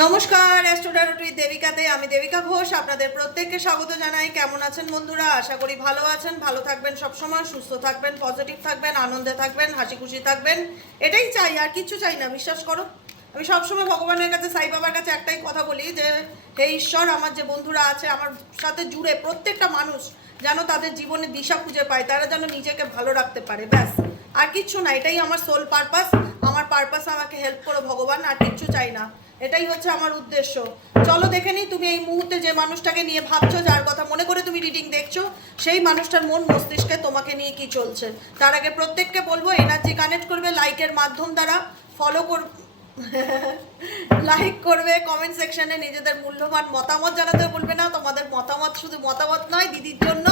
নমস্কার, অ্যাস্ট্রোটারোটি দেবিকাতে আমি দেবিকা ঘোষ আপনাদের প্রত্যেককে স্বাগত জানাই। কেমন আছেন বন্ধুরা? আশা করি ভালো আছেন, ভালো থাকবেন, সবসময় সুস্থ থাকবেন, পজিটিভ থাকবেন, আনন্দে থাকবেন, হাসি খুশি থাকবেন। এটাই চাই, আর কিছু চাই না। বিশ্বাস করো, আমি সবসময় ভগবানের কাছে, সাই বাবার কাছে একটাই কথা বলি যে হে ঈশ্বর, আমার যে বন্ধুরা আছে আমার সাথে জুড়ে প্রত্যেকটা মানুষ যেন তাদের জীবনে দিশা খুঁজে পায়, তারা যেন নিজেকে ভালো রাখতে পারে, ব্যাস। আর কিচ্ছু না, এটাই আমার সোল পারপাস। আমার পারপাস আমাকে হেল্প করো ভগবান, আর কিচ্ছু চাই না। এটাই হচ্ছে আমার উদ্দেশ্য। চলো দেখে নিই, তুমি এই মুহূর্তে যে মানুষটাকে নিয়ে ভাবছো, যার কথা মনে করে তুমি রিডিং দেখছো, সেই মানুষটার মন মস্তিষ্কে তোমাকে নিয়ে কি চলছে। তার আগে প্রত্যেককে বলবো এনার্জি কানেক্ট করবে লাইকের মাধ্যম দ্বারা, ফলো কর লাইক করবে, কমেন্ট সেকশনে নিজেদের মূল্যবান মতামত জানাতে বলবে না। তোমাদের মতামত শুধু মতামত নয়, দিদির জন্য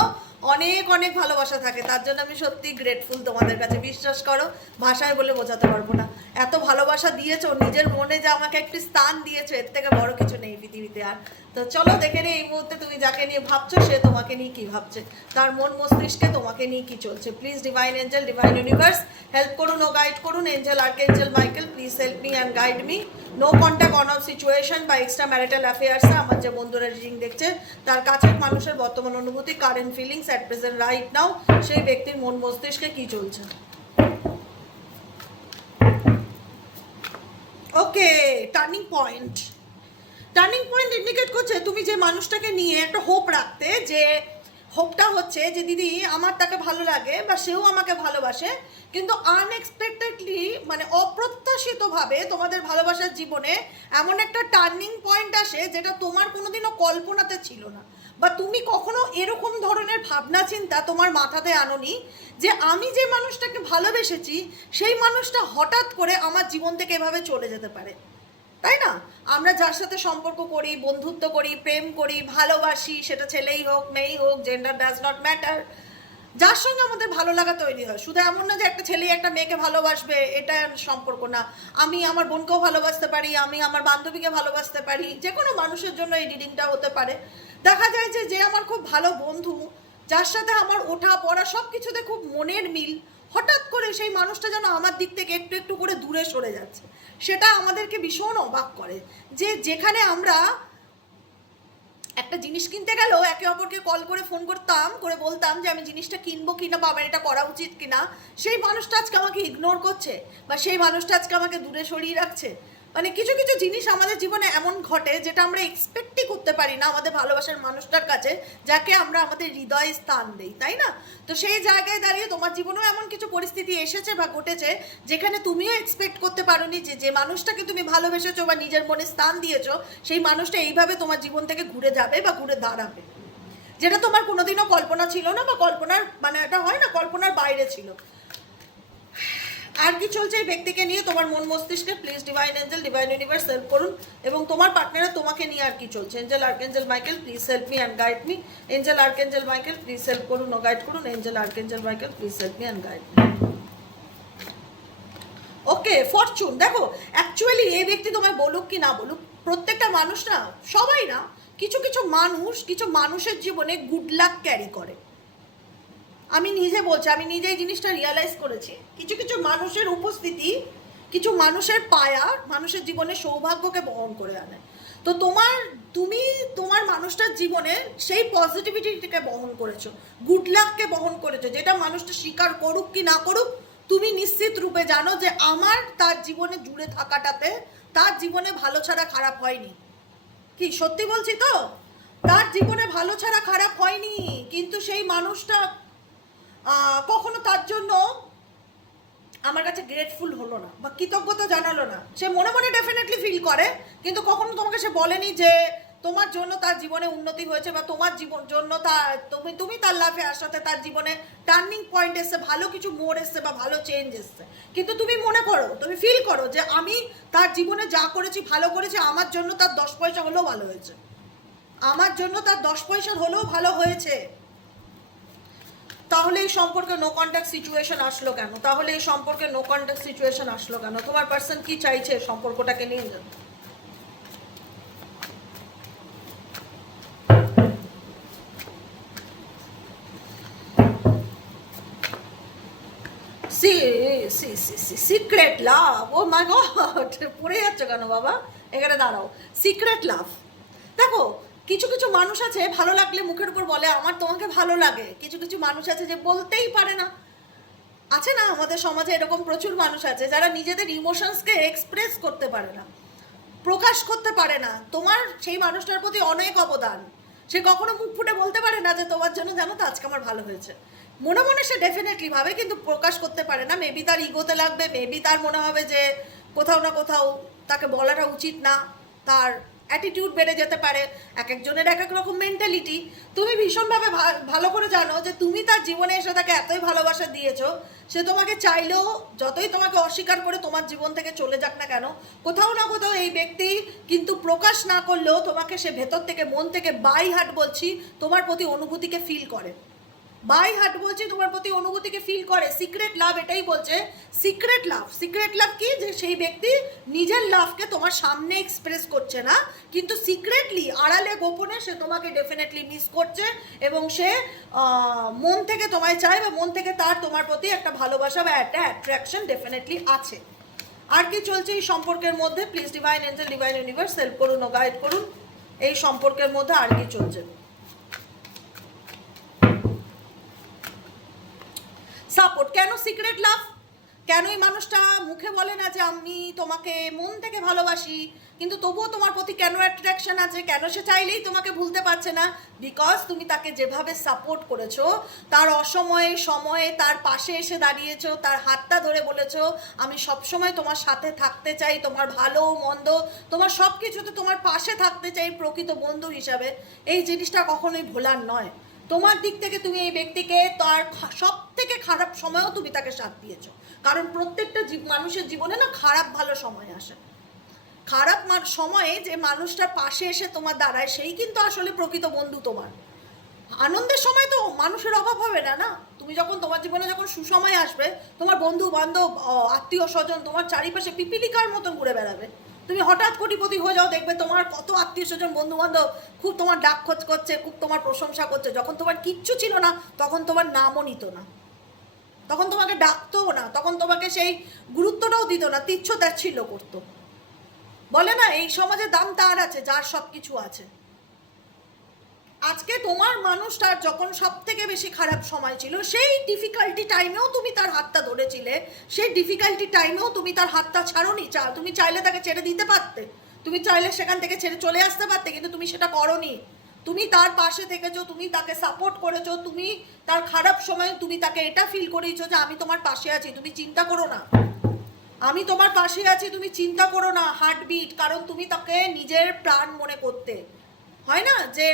অনেক অনেক ভালোবাসা থাকে, তার জন্য আমি সত্যি গ্রেটফুল তোমাদের কাছে। বিশ্বাস করো, ভাষায় বলে বোঝাতে পারবো না। এত ভালোবাসা দিয়েছো, নিজের মনে যে আমাকে একটি স্থান দিয়েছো, এর থেকে বড় কিছু নেই পৃথিবীতে আর। তো চলো দেখে নিই এই মুহূর্তে তুমি যাকে নিয়ে ভাবছো সে তোমাকে নিয়ে কি ভাবছে, তার মন মস্তিষ্কে তোমাকে নিয়ে কি চলছে। Please divine angel, divine universe help করুন ও গাইড করুন। Angel, archangel Michael, please help me and guide me. No contact, on off situation বা এক্সট্রা ম্যারিটাল অ্যাফেয়ার্সে আমার যে বন্ধুরা রিডিং দেখছে, তার কাছের মানুষের বর্তমান অনুভূতি, current feelings at present right now, সেই ব্যক্তির মন মস্তিষ্কে কি চলছে। Okay, turning point. Turning point indicate করছে তুমি যে মানুষটাকে নিয়ে একটা হোপ রাখতে, যে হোপটা হচ্ছে যে দিদি আমার তাকে ভালো লাগে বা সেও আমাকে ভালোবাসে, কিন্তু আনএক্সপেক্টেডলি মানে অপ্রত্যাশিতভাবে তোমাদের ভালোবাসার জীবনে এমন একটা টার্নিং পয়েন্ট আসে যেটা তোমার কোনোদিনও কল্পনাতে ছিল না, বা তুমি কখনো এরকম ধরনের ভাবনা চিন্তা তোমার মাথাতে আনোনি যে আমি যে মানুষটাকে ভালোবেসেছি সেই মানুষটা হঠাৎ করে আমার জীবন থেকে এভাবে চলে যেতে পারে। তাই না? আমরা যার সাথে সম্পর্ক করি, বন্ধুত্ব করি, প্রেম করি, ভালোবাসি, সেটা ছেলেই হোক মেয়েই হোক, জেন্ডার ডাজ নট ম্যাটার, যার সঙ্গে আমাদের ভালো লাগা তৈরি হয়। শুধু এমন না যে একটা ছেলে একটা মেয়েকে ভালোবাসবে, এটা সম্পর্ক না। আমি আমার বোনকেও ভালোবাসতে পারি, আমি আমার বান্ধবীকে ভালোবাসতে পারি, যে কোনো মানুষের জন্য এই রিডিংটা হতে পারে। দেখা যায় যে যে আমার খুব ভালো বন্ধু, যার সাথে আমার ওঠা পড়া সব কিছুতে খুব মনের মিল, হঠাৎ করে সেই মানুষটা যেন আমার দিক থেকে একটু একটু করে দূরে সরে যাচ্ছে, সেটা আমাদেরকে ভীষণ অবাক করে। যে যেখানে আমরা একটা জিনিস কিনতে গেলেও একে অপরকে কল করে ফোন করতাম, করে বলতাম যে আমি জিনিসটা কিনবো কিনা বা আমার এটা করা উচিত কিনা, সেই মানুষটা আজকে আমাকে ইগনোর করছে, বা সেই মানুষটা আজকে আমাকে দূরে সরিয়ে রাখছে। মানে কিছু কিছু জিনিস আমাদের জীবনে এমন ঘটে যেটা আমরা এক্সপেক্টই করতে পারি না আমাদের ভালোবাসার মানুষটার কাছে, যাকে আমরা আমাদের হৃদয়ে স্থান দেই, তাই না? তো সেই জায়গায় দাঁড়িয়ে তোমার জীবনেও এমন কিছু পরিস্থিতি এসেছে বা ঘটেছে যেখানে তুমিও এক্সপেক্ট করতে পারোনি যে যে মানুষটাকে তুমি ভালোবেসেছো বা নিজের মনে স্থান দিয়েছো, সেই মানুষটা এইভাবে তোমার জীবন থেকে ঘুরে যাবে বা ঘুরে দাঁড়াবে, যেটা তোমার কোনোদিনও কল্পনা ছিল না, বা কল্পনার মানে এটা হয় না, কল্পনার বাইরে ছিল। আর কি চলছে এই ব্যক্তিকে নিয়ে তোমার মন মস্তিষ্কে? Please divine angel, divine universe help করুন। এবং তোমার পার্টনারের তোমাকে নিয়ে আর কি চলছে? Angel, archangel Michael, please help me and guide me. Angel, archangel Michael, please help করুন ও গাইড করুন। Angel, archangel Michael, please help me and guide me. Okay, fortune. দেখো, অ্যাকচুয়ালি এই ব্যক্তি তোমায় বলুক কি না বলুক, প্রত্যেকটা মানুষ না, সবাই না, কিছু কিছু মানুষ কিছু মানুষের জীবনে গুড লাক ক্যারি করে। আমি নিজে বলছি, আমি নিজে এই জিনিসটা রিয়ালাইজ করেছি। কিছু কিছু মানুষের উপস্থিতি, কিছু মানুষের পায়া মানুষের জীবনে সৌভাগ্যকে বহন করে আনে। তো তুমি তোমার মানুষটার জীবনে সেই পজিটিভিটিকে বহন করেছো, গুড লাককে বহন করেছো, যেটা মানুষটা স্বীকার করুক কি না করুক, তুমি নিশ্চিত রূপে জানো যে আমার তার জীবনে জুড়ে থাকাটাতে তার জীবনে ভালো ছাড়া খারাপ হয়নি। কি সত্যি বলছি তো? তার জীবনে ভালো ছাড়া খারাপ হয়নি, কিন্তু সেই মানুষটা কখনো তার জন্য আমার কাছে গ্রেটফুল হলো না বা কৃতজ্ঞতা জানালো না। সে মনে মনে ডেফিনেটলি ফিল করে, কিন্তু কখনো তোমাকে সে বলেনি যে তোমার জন্য তার জীবনে উন্নতি হয়েছে, বা তোমার জীবন জন্য তার তুমি তার লাইফে আসাতে তার জীবনে টার্নিং পয়েন্ট এসছে, ভালো কিছু মোড় এসছে বা ভালো চেঞ্জ এসছে। কিন্তু তুমি মনে করো, তুমি ফিল করো যে আমি তার জীবনে যা করেছি ভালো করেছি, আমার জন্য তার 10 পয়সা হলেও ভালো হয়েছে, আমার জন্য তার 10 পয়সার হলেও ভালো হয়েছে। তাহলে এই সম্পর্কে নো কন্ট্যাক্ট সিচুয়েশন আসলো কেন? তাহলে এই সম্পর্কে নো কন্ট্যাক্ট সিচুয়েশন আসলো কেন? তোমার পার্সন কি চাইছে সম্পর্কটাকে নিয়ে? সিক্রেট লাভ, ও মাই গড, পড়ে যাচ্ছে কেন বাবা, এখানে দাঁড়াও। সিক্রেট লাভ, দেখো কিছু কিছু মানুষ আছে ভালো লাগলে মুখের উপর বলে আমার তোমাকে ভালো লাগে, কিছু কিছু মানুষ আছে যে বলতেই পারে না। আছে না আমাদের সমাজে এরকম প্রচুর মানুষ আছে যারা নিজেদের ইমোশনসকে এক্সপ্রেস করতে পারে না, প্রকাশ করতে পারে না। তোমার সেই মানুষটার প্রতি অনেক অবদান, সে কখনো মুখ ফুটে বলতে পারে না যে তোমার জন্য জানো তো আজকে আমার ভালো হয়েছে, মনে মনে সে ডেফিনেটলি ভাবে কিন্তু প্রকাশ করতে পারে না। মেবি তার ইগোতে লাগবে, মেবি তার মনে হবে যে কোথাও না কোথাও তাকে বলাটা উচিত না, তার অ্যাটিটিউড বেড়ে যেতে পারে। এক একজনের এক এক রকম মেন্টালিটি। তুমি ভীষণভাবে ভালো করে জানো যে তুমি তার জীবনে এসে তাকে এতই ভালোবাসা দিয়েছো, সে তোমাকে চাইলেও যতই তোমাকে অস্বীকার করে তোমার জীবন থেকে চলে যাক না কেন, কোথাও না কোথাও এই ব্যক্তি কিন্তু প্রকাশ না করলেও তোমাকে সে ভেতর থেকে মন থেকে বাই হার্ট বলছি তোমার প্রতি অনুভূতিকে ফিল করে, বাই হার্ট বলছি তোমার প্রতি অনুভূতিকে ফিল করে। সিক্রেট লাভ এটাই বলছে, সিক্রেট লাভ। সিক্রেট লাভ কি, যে সেই ব্যক্তি নিজের লাভকে তোমার সামনে এক্সপ্রেস করছে না, কিন্তু সিক্রেটলি আড়ালে গোপনে সে তোমাকে ডেফিনেটলি মিস করছে এবং সে মন থেকে তোমায় চায় বা মন থেকে তার তোমার প্রতি একটা ভালোবাসা বা একটা অ্যাট্রাকশন ডেফিনেটলি আছে। আর কি চলছে এই সম্পর্কের মধ্যে? Please divine angel, divine universe help করুন ও গাইড করুন। এই সম্পর্কের মধ্যে আর কি চলছে? সাপোর্ট। কেন সিক্রেট লাভ? কেন এই মানুষটা মুখে বলে না যে আমি তোমাকে মন থেকে ভালোবাসি, কিন্তু তবুও তোমার প্রতি কেন অ্যাট্রাকশন আছে? কেন সে চাইলেই তোমাকে ভুলতে পারছে না? বিকজ তুমি তাকে যেভাবে সাপোর্ট করেছো, তার অসময়ে সময়ে তার পাশে এসে দাঁড়িয়েছো, তার হাতটা ধরে বলেছো আমি সবসময় তোমার সাথে থাকতে চাই, তোমার ভালো মন্দ তোমার সব কিছুতে তোমার পাশে থাকতে চাই প্রকৃত বন্ধু হিসাবে। এই জিনিসটা কখনোই ভোলার নয়। তোমার দিক থেকে তুমি এই ব্যক্তিকে তার সব থেকে খারাপ সময়েও তুমি তাকে সাথ দিয়েছো, কারণ প্রত্যেকটা মানুষের জীবনে না খারাপ ভালো সময় আসে। খারাপ সময়ে যে মানুষটার পাশে এসে তোমার দাঁড়ায় সেই কিন্তু আসলে প্রকৃত বন্ধু তোমার। আনন্দের সময় তো মানুষের অভাব হবে না, না? তুমি যখন তোমার জীবনে যখন সুসময় আসবে, তোমার বন্ধু বান্ধব আত্মীয় স্বজন তোমার চারিপাশে পিপিলিকার মতন ঘুরে বেড়াবে। তুমি হঠাৎ কোটিপতি হয়ে যাও, দেখবে তোমার কত আত্মীয় স্বজন বন্ধু বান্ধব খুব তোমার ডাক খোঁজ করছে, খুব তোমার প্রশংসা করছে। যখন তোমার কিচ্ছু ছিল না তখন তোমার নামও নিত না, তখন তোমাকে ডাকতও না, তখন তোমাকে সেই গুরুত্বটাও দিত না, তিচ্ছ তাচ্ছিল্য করতো। বলে না এই সমাজে দাম তার আছে যার সব কিছু আছে। আজকে তোমার মানুষটার যখন সব থেকে বেশি খারাপ সময় ছিল, সেই ডিফিকাল্টি টাইমেও তুমি তার হাতটা ধরেছিলে, সেই ডিফিকাল্টি টাইমেও তুমি তার হাতটা ছাড়োনি। তুমি চাইলে তাকে ছেড়ে দিতে পারতে, তুমি চাইলে সেখান থেকে ছেড়ে চলে আসতে পারতে, কিন্তু তুমি সেটা করোনি। তুমি তার পাশে থেকেছো, তুমি তাকে সাপোর্ট করেছো, তুমি তার খারাপ সময় তুমি তাকে এটা ফিল করিয়েছো যে আমি তোমার পাশে আছি, তুমি চিন্তা করো না, আমি তোমার পাশে আছি, তুমি চিন্তা করো না। হার্টবিট, কারণ তুমি তাকে নিজের প্রাণ মনে করতে। হয় না যে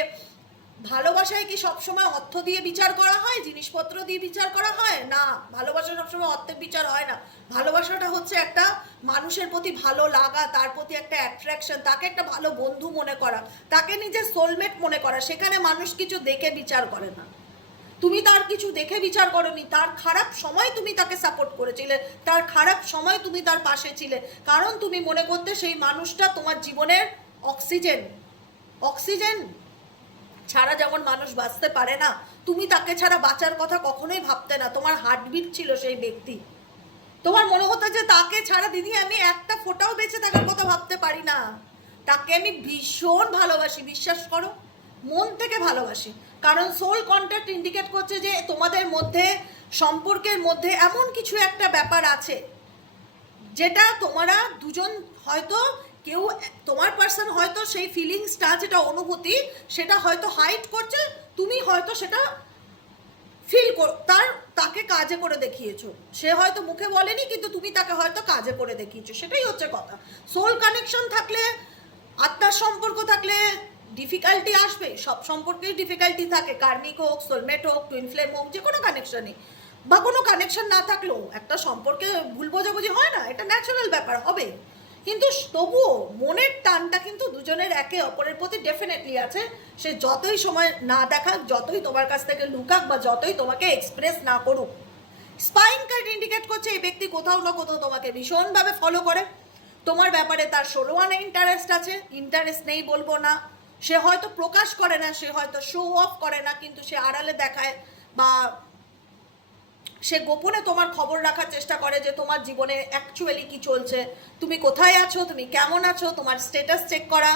ভালোবাসায় কি সবসময় অর্থ দিয়ে বিচার করা হয়, জিনিসপত্র দিয়ে বিচার করা হয়? না, ভালোবাসা সবসময় অর্থের বিচার হয় না। ভালোবাসাটা হচ্ছে একটা মানুষের প্রতি ভালো লাগা, তার প্রতি একটা অ্যাট্রাকশন, তাকে একটা ভালো বন্ধু মনে করা, তাকে নিজের সোলমেট মনে করা। সেখানে মানুষ কিছু দেখে বিচার করে না। তুমি তার কিছু দেখে বিচার করনি, তার খারাপ সময় তুমি তাকে সাপোর্ট করেছিলে, তার খারাপ সময় তুমি তার পাশে ছিলে, কারণ তুমি মনে করতে সেই মানুষটা তোমার জীবনের অক্সিজেন। অক্সিজেন ছাড়া যেমন মানুষ বাঁচতে পারে না, তুমি তাকে ছাড়া বাঁচার কথা কখনোই ভাবতে না। তোমার হার্টবিট ছিল সেই ব্যক্তি। তোমার মনে হতো যে তাকে ছাড়া দিদি আমি একটা ফোঁটাও বেঁচে থাকার কথা ভাবতে পারি না, তাকে আমি ভীষণ ভালোবাসি, বিশ্বাস করো, মন থেকে ভালোবাসি। কারণ সোল কন্ট্যাক্ট ইন্ডিকেট করছে যে তোমাদের মধ্যে সম্পর্কের মধ্যে এমন কিছু একটা ব্যাপার আছে যেটা তোমরা দুজন হয়তো কেউ তোমার পার্সন হয়তো সেই ফিলিংসটা যেটা অনুভূতি সেটা হয়তো হাইড করছে, তুমি হয়তো সেটা ফিল তাকে কাজে করে দেখিয়েছো। সে হয়তো মুখে বলেনি, কিন্তু তুমি তাকে হয়তো কাজে করে দেখিয়েছো। সেটাই হচ্ছে কথা। সোল কানেকশন থাকলে, আত্মার সম্পর্ক থাকলে ডিফিকাল্টি আসবে। সব সম্পর্কেই ডিফিকাল্টি থাকে, কার্মিক হোক, সোলমেট হোক, টুইন ফ্লেম হোক, যে কোনো কানেকশনই বা কোনো কানেকশন না থাকলেও একটা সম্পর্কে ভুল বোঝাবুঝি হয় না, এটা ন্যাচারাল ব্যাপার হবে। কিন্তু তবুও মনের টানটা কিন্তু দুজনের একে অপরের প্রতি ডেফিনেটলি আছে। সে যতই সময় না দেখাক, যতই তোমার কাছ থেকে লুকাক বা যতই তোমাকে এক্সপ্রেস না করুক, স্পাইন কার্ড ইন্ডিকেট করছে এই ব্যক্তি কোথাও না কোথাও তোমাকে ভীষণভাবে ফলো করে। তোমার ব্যাপারে তার 16 আনা ইন্টারেস্ট আছে, ইন্টারেস্ট নেই বলবো না। সে হয়তো প্রকাশ করে না, সে হয়তো শো অফ করে না, কিন্তু সে আড়ালে দেখায় বা সে গোপনে তোমার খবর রাখার চেষ্টা করে যে তোমার জীবনে অ্যাকচুয়ালি কি চলছে, তুমি কোথায় আছো, তুমি কেমন আছো, তোমার স্ট্যাটাস চেক করা,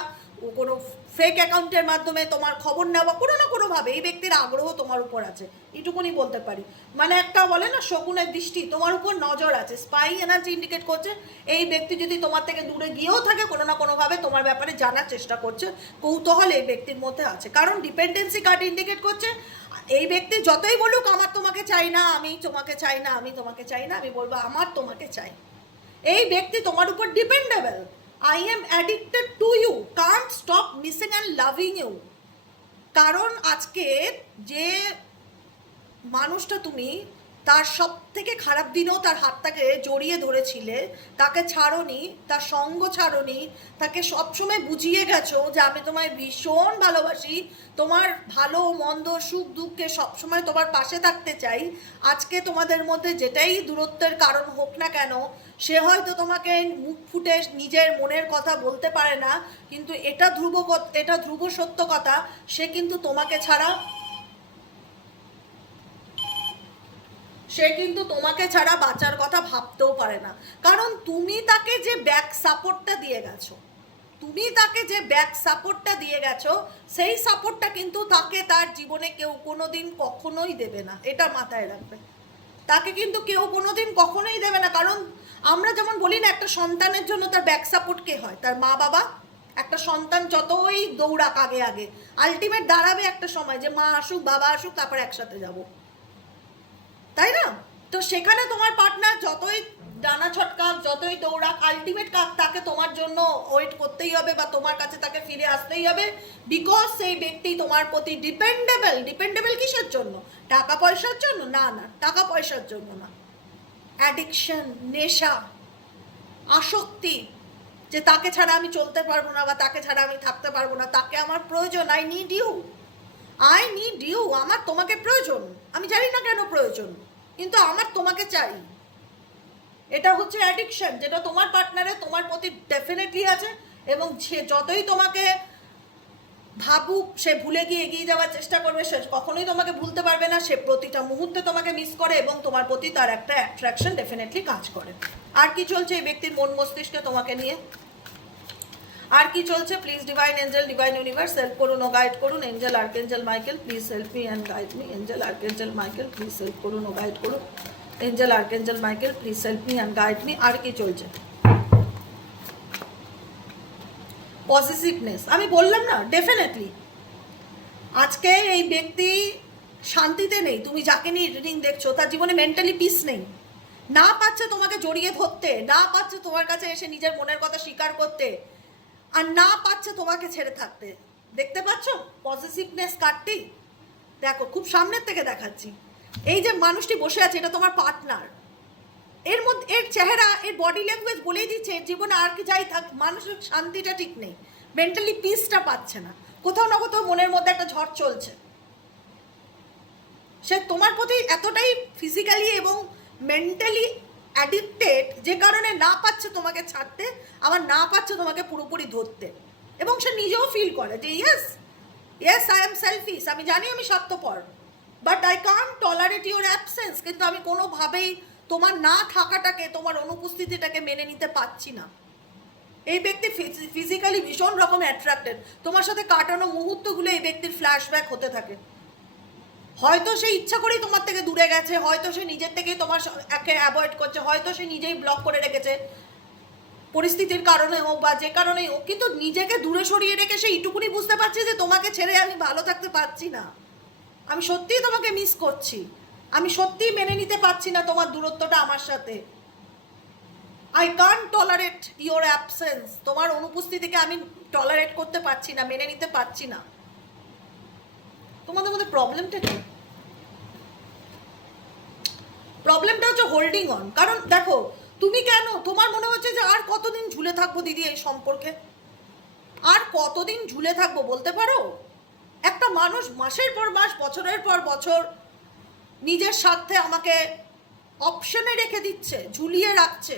কোনো ফেক অ্যাকাউন্টের মাধ্যমে তোমার খবর নেওয়া, কোনো না কোনোভাবে এই ব্যক্তির আগ্রহ তোমার উপর আছে, এটুকুনি বলতে পারি। মানে একটা বলে না শকুনের দৃষ্টি, তোমার উপর নজর আছে। স্পাই এনার্জি ইন্ডিকেট করছে এই ব্যক্তি যদি তোমার থেকে দূরে গিয়েও থাকে, কোনো না কোনোভাবে তোমার ব্যাপারে জানার চেষ্টা করছে, কৌতূহল এই ব্যক্তির মধ্যে আছে। কারণ ডিপেন্ডেন্সি কার্ড ইন্ডিকেট করছে এই ব্যক্তি যতই বলুক আমার তোমাকে চাই না, আমি তোমাকে চাই না, আমি তোমাকে চাই না, আমি বলবো আমার তোমাকে চাই। এই ব্যক্তি তোমার উপর dependable. I am addicted to you, can't stop missing and loving you। কারণ আজকে যে মানুষটা তুমি তার সব থেকে খারাপ দিনেও তার হাতটাকে জড়িয়ে ধরেছিলে, তাকে ছাড়োনি, তার সঙ্গ ছাড়োনি, তাকে সবসময় বুঝিয়ে গেছো যে আমি তোমায় ভীষণ ভালোবাসি, তোমার ভালো মন্দ সুখ দুঃখে সবসময় তোমার পাশে থাকতে চাই। আজকে তোমাদের মধ্যে যেটাই দূরত্বের কারণ হোক না কেন, সে হয়তো তোমাকে মুখ ফুটে নিজের মনের কথা বলতে পারে না, কিন্তু এটা ধ্রুব সত্য কথা, সে কিন্তু তোমাকে ছাড়া বাঁচার কথা ভাবতেও পারে না। কারণ তুমি তাকে যে ব্যাক সাপোর্টটা দিয়ে গেছো সেই সাপোর্টটা কিন্তু তাকে তার জীবনে কেউ কোনোদিন কখনোই দেবে না, এটা মাথায় রাখবে। তাকে কিন্তু কেউ কোনোদিন কখনোই দেবে না। কারণ আমরা যেমন বলি না, একটা সন্তানের জন্য তার ব্যাক সাপোর্ট কে হয়? তার মা বাবা। একটা সন্তান যতই দৌড়াক আগে আগে, আলটিমেট দাঁড়াবে একটা সময় যে মা আসুক বাবা আসুক তারপর একসাথে যাব, তাই না? তো সেখানে তোমার পার্টনার যতই ডানা ছটকাক, যতই দৌড়াক, আলটিমেট তাকে তোমার জন্য ওয়েট করতেই হবে বা তোমার কাছে তাকে ফিরে আসতেই হবে, বিকজ সেই ব্যক্তি তোমার প্রতি ডিপেন্ডেবল কিসের জন্য? টাকা পয়সার জন্য? না, টাকা পয়সার জন্য না। অ্যাডিকশন, নেশা, আসক্তি, যে তাকে ছাড়া আমি চলতে পারবো না বা তাকে ছাড়া আমি থাকতে পারবো না, তাকে আমার প্রয়োজন। আই নিড ইউ, আমার তোমাকে প্রয়োজন। আমি জানি না কেন প্রয়োজন, কিন্তু আমার তোমাকে চাই। এটা হচ্ছে অ্যাডিকশন, যেটা তোমার পার্টনারে তোমার প্রতি ডেফিনেটলি আছে। এবং সে যতই তোমাকে ভাবুক, সে ভুলে গিয়ে এগিয়ে যাওয়ার চেষ্টা করবে, সে কখনোই তোমাকে ভুলতে পারবে না। সে প্রতিটা মুহূর্তে তোমাকে মিস করে এবং তোমার প্রতি তার একটা অ্যাট্রাকশন ডেফিনেটলি কাজ করে। আর কি চলছে এই ব্যক্তির মন মস্তিষ্কে তোমাকে নিয়ে? আর কি চলছে? Please divine angel, divine universe help করুন ও গাইড করুন। Angel archangel Michael please help me and guide me. Angel archangel Michael please help করুন ও গাইড করুন। Angel archangel Michael please help me and guide me. আর কি চলছে? Positiveness, আমি বললাম না, ডেফিনেটলি আজকে এই ব্যক্তি শান্তিতে নেই। তুমি যাকে নিয়ে রিডিং দেখছো তার জীবনে মেন্টালি পিস নেই, না পাচ্ছে তোমাকে জড়িয়ে ধরতে, না পাচ্ছে তোমার কাছে এসে নিজের মনের কথা স্বীকার করতে, আর না পাচ্ছে তোমাকে ছেড়ে থাকতে। দেখতে পাচ্ছ পজিটিভনেস কার্ডটি? দেখো খুব সামনের থেকে দেখাচ্ছি। এই যে মানুষটি বসে আছে এটা তোমার পার্টনার। এর মধ্যে এর চেহারা, এর বডি ল্যাঙ্গুয়েজ বলেই দিচ্ছে এর জীবনে আর কি যাই থাক, মানসিক শান্তিটা ঠিক নেই, মেন্টালি পিসটা পাচ্ছে না, কোথাও না কোথাও মনের মধ্যে একটা ঝড় চলছে। সে তোমার প্রতি এতটাই ফিজিক্যালি এবং মেন্টালি অ্যাডিক্টেড, যে কারণে না পাচ্ছে তোমাকে ছাড়তে, আবার না পাচ্ছে তোমাকে পুরোপুরি ধরতে। এবং সে নিজেও ফিল করে যে ইয়েস আই এম সেলফিশ, আমি জানি আমি স্বার্থপর, but I can't tolerate your absence. কিন্তু আমি কোনোভাবেই তোমার না থাকাটাকে, তোমার অনুপস্থিতিটাকে মেনে নিতে পারছি না। এই ব্যক্তি ফিজিক্যালি ভীষণ রকম অ্যাট্রাক্টেড। তোমার সাথে কাটানো মুহূর্তগুলো এই ব্যক্তির ফ্ল্যাশব্যাক হতে থাকে। হয়তো সে ইচ্ছা করেই তোমার থেকে দূরে গেছে, হয়তো সে নিজের থেকেই তোমার একে অ্যাভয়েড করছে, হয়তো সে নিজেই ব্লক করে রেখেছে পরিস্থিতির কারণে হোক বা যে কারণেই হোক, কিন্তু নিজেকে দূরে সরিয়ে রেখে সে এইটুকুনি বুঝতে পারছে যে তোমাকে ছেড়ে আমি ভালো থাকতে পারছি না, আমি সত্যিই তোমাকে মিস করছি, আমি সত্যিই মেনে নিতে পারছি না তোমার দূরত্বটা আমার সাথে। I can't tolerate your absence, তোমার অনুপস্থিতিকে আমি টলারেট করতে পারছি না, মেনে নিতে পারছি না। তোমাদের মধ্যে প্রবলেমটা কি? প্রবলেমটা হচ্ছে হোল্ডিং অন। কারণ দেখো তুমি কেন, তোমার মনে হচ্ছে যে আর কতদিন ঝুলে থাকবো দিদি এই সম্পর্কে, আর কতদিন ঝুলে থাকবো বলতে পারো? একটা মানুষ মাসের পর মাস, বছরের পর বছর নিজের স্বার্থে আমাকে অপশনে রেখে দিচ্ছে, ঝুলিয়ে রাখছে,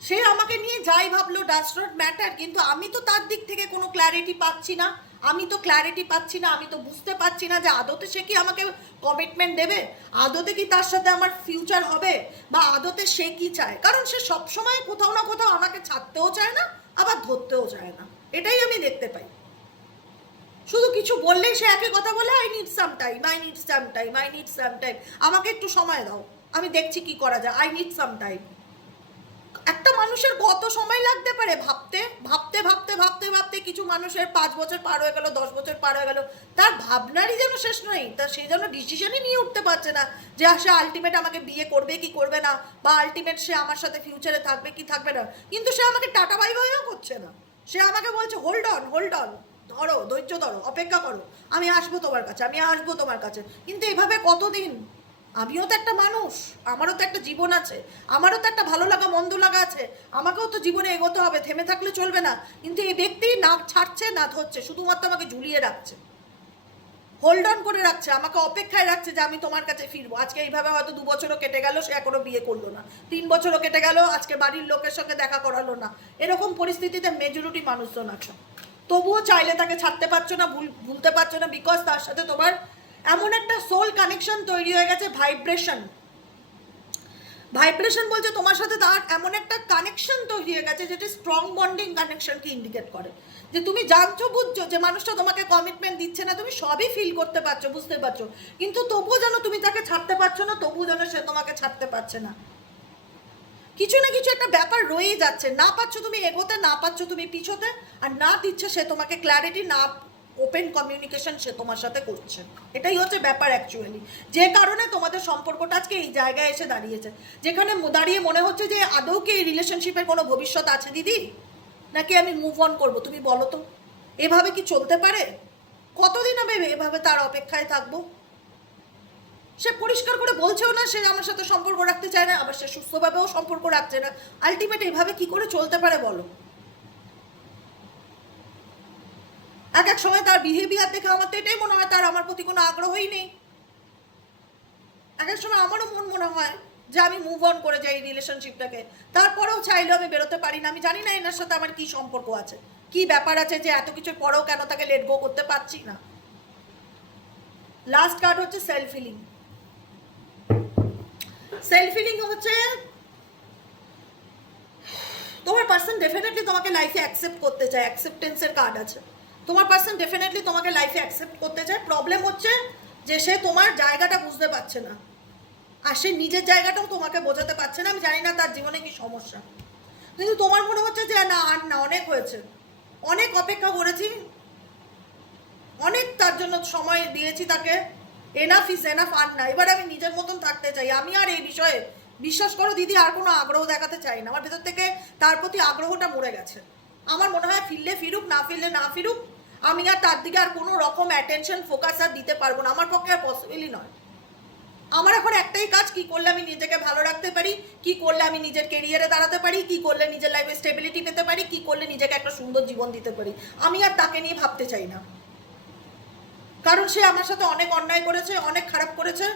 সে আমাকে নিয়ে যাই ভাবলো ডাজ নট ম্যাটার, কিন্তু আমি তো তার দিক থেকে কোনো ক্ল্যারিটি পাচ্ছি না। আমি তো বুঝতে পারছি না যে আদতে সে কি আমাকে কমিটমেন্ট দেবে, আদতে কি তার সাথে আমার ফিউচার হবে, বা আদতে সে কি চায়। কারণ সে সবসময় কোথাও না কোথাও আমাকে ছাড়তেও চায় না, আবার ধরতেও চায় না, এটাই আমি দেখতে পাই। শুধু কিছু বললেই সে একই কথা বলে, আই নিড সাম টাইম। আমাকে একটু সময় দাও, আমি দেখছি কি করা যায়, আই নিড সাম টাইম। একটা মানুষের কত সময় লাগতে পারে ভাবতে ভাবতে ভাবতে ভাবতে ভাবতে, কিছু মানুষের 5 বছর পার হয়ে গেল, 10 বছর পার হয়ে গেল, তার ভাবনারই যেন শেষ নেই, তার সেই জন্য ডিসিশনই নিয়ে উঠতে পারছে না যে সে আলটিমেট আমাকে বিয়ে করবে কি করবে না, বা আলটিমেট সে আমার সাথে ফিউচারে থাকবে কি থাকবে না। কিন্তু সে আমাকে টাটা বাই বাইও করছে না, সে আমাকে বলছে হোল্ড অন, ধরো, ধৈর্য ধরো, অপেক্ষা করো, আমি আসবো তোমার কাছে। কিন্তু এভাবে কতদিন? আমিও তো একটা মানুষ, আমারও তো একটা জীবন আছে, আমারও তো একটা ভালো লাগা মন্দ লাগা আছে, আমাকেও তো জীবনে এগোতে হবে, থেমে থাকলে চলবে না। কিন্তু এই ব্যক্তি না ছাড়ছে না ধরছে, শুধুমাত্র আমাকে ঝুলিয়ে রাখছে, হোল্ড অন করে রাখছে, আমাকে অপেক্ষায় রাখছে যে আমি তোমার কাছে ফিরবো। আজকে এইভাবে হয়তো 2 বছরও কেটে গেল, সে এখনো বিয়ে করলো না, 3 বছরও কেটে গেল, আজকে বাড়ির লোকের সঙ্গে দেখা করালো না। এরকম পরিস্থিতিতে মেজরিটি মানুষজন আছে, তবুও চাইলে তাকে ছাড়তে পারছো না, ভুলতে পারছো না, বিকজ তার সাথে তোমার এমন একটা সোল কানেকশন তৈরি হয়ে গেছে, ভাইব্রেশন বলছে তোমার সাথে তার এমন একটা কানেকশন তৈরি হয়ে গেছে যেটা স্ট্রং বন্ডিং কানেকশনকে ইন্ডিকেট করে, যে তুমি জানছো বুঝছো যে মানুষটা তোমাকে কমিটমেন্ট দিচ্ছে না, তুমি সবই ফিল করতে পারছো, বুঝতে পারছো, কিন্তু তবুও যেন তুমি তাকে ছাড়তে পারছো না, তবুও যেন সে তোমাকে ছাড়তে পারছে না। কিছু না কিছু একটা ব্যাপার রয়েই যাচ্ছে, না পাচ্ছ তুমি এগোতে, না পাচ্ছ তুমি পিছোতে, আর না দিচ্ছে সে তোমাকে ক্ল্যারিটি, না ওপেন কমিউনিকেশন সে তোমার সাথে করছে। এটাই হচ্ছে ব্যাপার অ্যাকচুয়ালি, যে কারণে তোমাদের সম্পর্কটা আজকে এই জায়গায় এসে দাঁড়িয়েছে, যেখানে দাঁড়িয়ে মনে হচ্ছে যে আদৌ কি এই রিলেশনশিপের কোনো ভবিষ্যৎ আছে দিদি, নাকি আমি মুভ অন করবো? তুমি বলো তো, এভাবে কি চলতে পারে? কতদিন আমি এভাবে তার অপেক্ষায় থাকবো? সে পরিষ্কার করে বলছেও না সে আমার সাথে সম্পর্ক রাখতে চায় না, আবার সে সুস্থভাবেও সম্পর্ক রাখছে না। আলটিমেট এভাবে কি করে চলতে পারে বলো? এক সময় তার বিহেভিয়ার দেখে আমার তো এটাই মনে হয় তার আমার প্রতি কোনো আগ্রহই নেই। এক সময় আমারও মনে হয় যে আমি মুভ অন করে যাই রিলেশনশিপটাকে, তারপরেও চাইলেও আমি বেরোতে পারি না। আমি জানি না এনার সাথে আমার কি সম্পর্ক আছে, কি ব্যাপার আছে যে এত কিছুর পরেও কেন তাকে লেট গো করতে পারছি না। লাস্ট কার্ড হচ্ছে সেলফ হিলিং। সেলফ হিলিং হচ্ছে তোমার পার্সন ডেফিনেটলি তোমাকে লাইফে অ্যাকসেপ্ট করতে চায়, অ্যাকসেপ্টেন্সের কার্ড আছে। তোমার পার্সন ডেফিনেটলি তোমাকে লাইফে অ্যাকসেপ্ট করতে চায়। প্রবলেম হচ্ছে যে সে তোমার জায়গাটা বুঝতে পারছে না, আর সে নিজের জায়গাটাও তোমাকে বোঝাতে পারছে না। আমি জানি না তার জীবনে কি সমস্যা, কিন্তু তোমার মনে হচ্ছে যে না আর না, অনেক হয়েছে, অনেক অপেক্ষা করেছি, অনেক তার জন্য সময় দিয়েছি তাকে, এনাফ ইজ এনাফ, আর না, এবার আমি নিজের মতন থাকতে চাই। আমি আর এই বিষয়ে, বিশ্বাস করো দিদি, আর কোনো আগ্রহ দেখাতে চাই না। আমার ভেতর থেকে তার প্রতি আগ্রহটা মরে গেছে। আমার মনে হয় ফিরলে ফিরুক, না ফিরলে না ফিরুক, আমি আর তার দিকে আর কোনো রকম অ্যাটেনশন ফোকাস আর দিতে পারবো না, আমার পক্ষে আর পসিবলই নয়। আমার এখন একটাই কাজ, কি করলে আমি নিজেকে ভালো রাখতে পারি, কি করলে আমি নিজের কেরিয়ারে দাঁড়াতে পারি, কি করলে নিজের লাইফে স্টেবিলিটি পেতে পারি, কি করলে নিজেকে একটা সুন্দর জীবন দিতে পারি। আমি আর তাকে নিয়ে ভাবতে চাই না, কারণ সে আমার সাথে অনেক অন্যায় করেছে, অনেক খারাপ করেছে,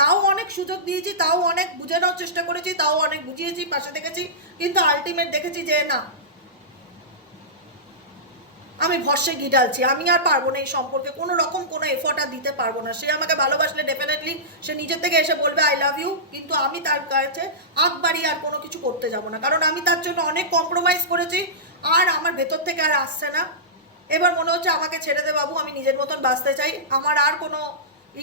তাও অনেক সুযোগ দিয়েছি, তাও অনেক বুঝে নেওয়ার চেষ্টা করেছি, তাও অনেক বুঝিয়েছি, পাশে দেখেছি, কিন্তু আলটিমেট দেখেছি যে না, আমি ভরসে ঘি ঢালছি, আমি আর পারবো না এই সম্পর্কে কোনো রকম কোনো এফোর্ট আর দিতে পারবো না। সে আমাকে ভালোবাসলে ডেফিনেটলি সে নিজের থেকে এসে বলবে আই লাভ ইউ, কিন্তু আমি তার কাছে আগ বাড়িয়ে আর কোনো কিছু করতে যাবো না, কারণ আমি তার জন্য অনেক কম্প্রোমাইজ করেছি, আর আমার ভেতর থেকে আর আসছে না। এবার মনে হচ্ছে আমাকে ছেড়ে দে বাবু, আমি নিজের মতন বাঁচতে চাই, আমার আর কোনো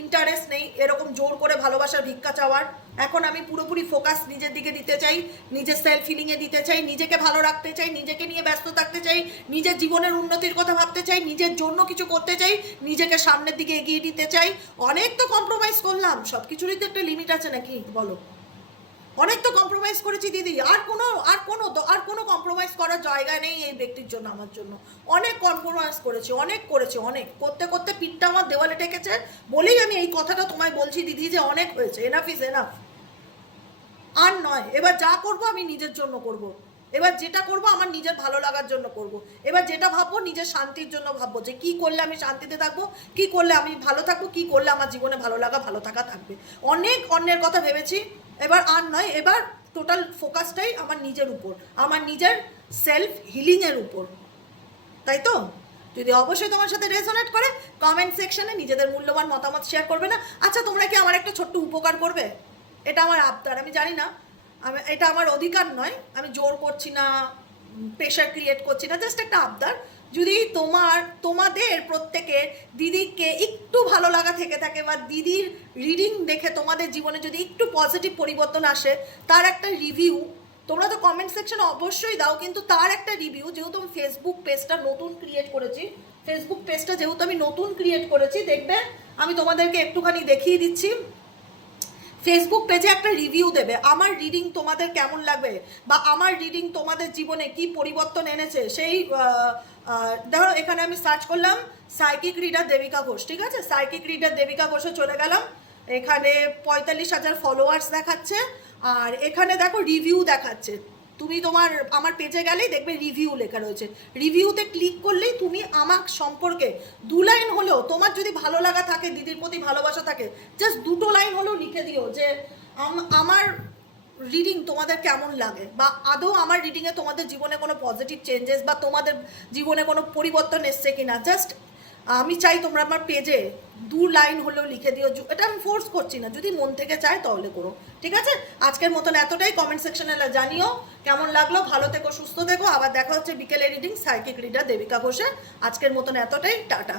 ইন্টারেস্ট নেই এরকম জোর করে ভালোবাসার ভিক্ষা চাওয়ার। এখন আমি পুরোপুরি ফোকাস নিজের দিকে দিতে চাই, নিজের সেলফ হিলিংয়ে দিতে চাই, নিজেকে ভালো রাখতে চাই, নিজেকে নিয়ে ব্যস্ত থাকতে চাই, নিজের জীবনের উন্নতির কথা ভাবতে চাই, নিজের জন্য কিছু করতে চাই, নিজেকে সামনের দিকে এগিয়ে দিতে চাই। অনেক তো কম্প্রোমাইজ করলাম, সব কিছুরই তো একটা লিমিট আছে নাকি বলো? অনেক তো কম্প্রোমাইজ করেছি দিদি, আর কোনো কম্প্রোমাইজ করার জায়গা নেই এই ব্যক্তির জন্য, আমার জন্য অনেক কম্প্রোমাইজ করেছি, অনেক করতে করতে পিঠটা আমার দেওয়ালে ঠেকেছে, বলেই আমি এই কথাটা তোমায় বলছি দিদি যে অনেক হয়েছে, এনাফ ইজ এনাফ, আর নয়। এবার যা করব আমি নিজের জন্য করব, এবার যেটা করব আমার নিজের ভালো লাগার জন্য করব, এবার যেটা ভাববো নিজের শান্তির জন্য ভাববো, যে কি করলে আমি শান্তিতে থাকবো, কি করলে আমি ভালো থাকবো, কি করলে আমার জীবনে ভালো লাগা ভালো থাকা থাকবে। অনেক অন্যের কথা ভেবেছি, এবার আর নয়, এবার টোটাল ফোকাসটাই আমার নিজের উপর, আমার নিজের সেলফ হিলিংয়ের উপর, তাই তো? যদি অবশ্যই তোমার সাথে রেজোনেট করে কমেন্ট সেকশনে নিজেদের মূল্যবান মতামত শেয়ার করবে না? আচ্ছা, তোমরা কি আমার একটা ছোট্ট উপকার করবে? এটা আমার আবদার, আমি জানি না, এটা আমার অধিকার নয়, আমি জোর করছি না, প্রেশার ক্রিয়েট করছি না, জাস্ট একটা আবদার। যদি তোমাদের প্রত্যেকের দিদিকে একটু ভালো লাগা থেকে থাকে বা দিদির রিডিং দেখে তোমাদের জীবনে যদি একটু পজিটিভ পরিবর্তন আসে, তার একটা রিভিউ তোমরা তো কমেন্ট সেকশনে অবশ্যই দাও, কিন্তু তার একটা রিভিউ, যেহেতু আমি ফেসবুক পেজটা নতুন ক্রিয়েট করেছি, ফেসবুক পেজটা যেহেতু আমি নতুন ক্রিয়েট করেছি, দেখবে আমি তোমাদেরকে একটুখানি দেখিয়ে দিচ্ছি। ফেসবুক পেজে একটা রিভিউ দেবে, আমার রিডিং তোমাদের কেমন লাগবে বা আমার রিডিং তোমাদের জীবনে কি পরিবর্তন এনেছে, সেই ধরো এখানে আমি সার্চ করলাম সাইকিক রিডার দেবিকা ঘোষ, ঠিক আছে? সাইকিক রিডার দেবিকা ঘোষে চলে গেলাম, এখানে 45,000 ফলোয়ার্স দেখাচ্ছে, আর এখানে দেখো রিভিউ দেখাচ্ছে। তুমি আমার পেজে গেলেই দেখবে রিভিউ লেখা রয়েছে, রিভিউতে ক্লিক করলেই তুমি আমার সম্পর্কে 2 লাইন হলেও, তোমার যদি ভালো লাগা থাকে, দিদির প্রতি ভালোবাসা থাকে, জাস্ট 2 লাইন হলেও লিখে দিও যে আমার রিডিং তোমাদের কেমন লাগে, বা আদৌ আমার রিডিংয়ে তোমাদের জীবনে কোনো পজিটিভ চেঞ্জেস বা তোমাদের জীবনে কোনো পরিবর্তন এসছে কিনা। জাস্ট আমি চাই তোমরা আমার পেজে 2 লাইন হলেও লিখে দিও, এটা আমি ফোর্স করছি না, যদি মন থেকে চায় তাহলে করো, ঠিক আছে? আজকের মতন এতটাই, কমেন্ট সেকশনে জানিও কেমন লাগলো, ভালো থেকো, সুস্থ থেকো, আবার দেখা হচ্ছে বিকেলে রিডিং সাইকিক রিডার দেবিকা ঘোষে। আজকের মতন এতটাই, টাটা।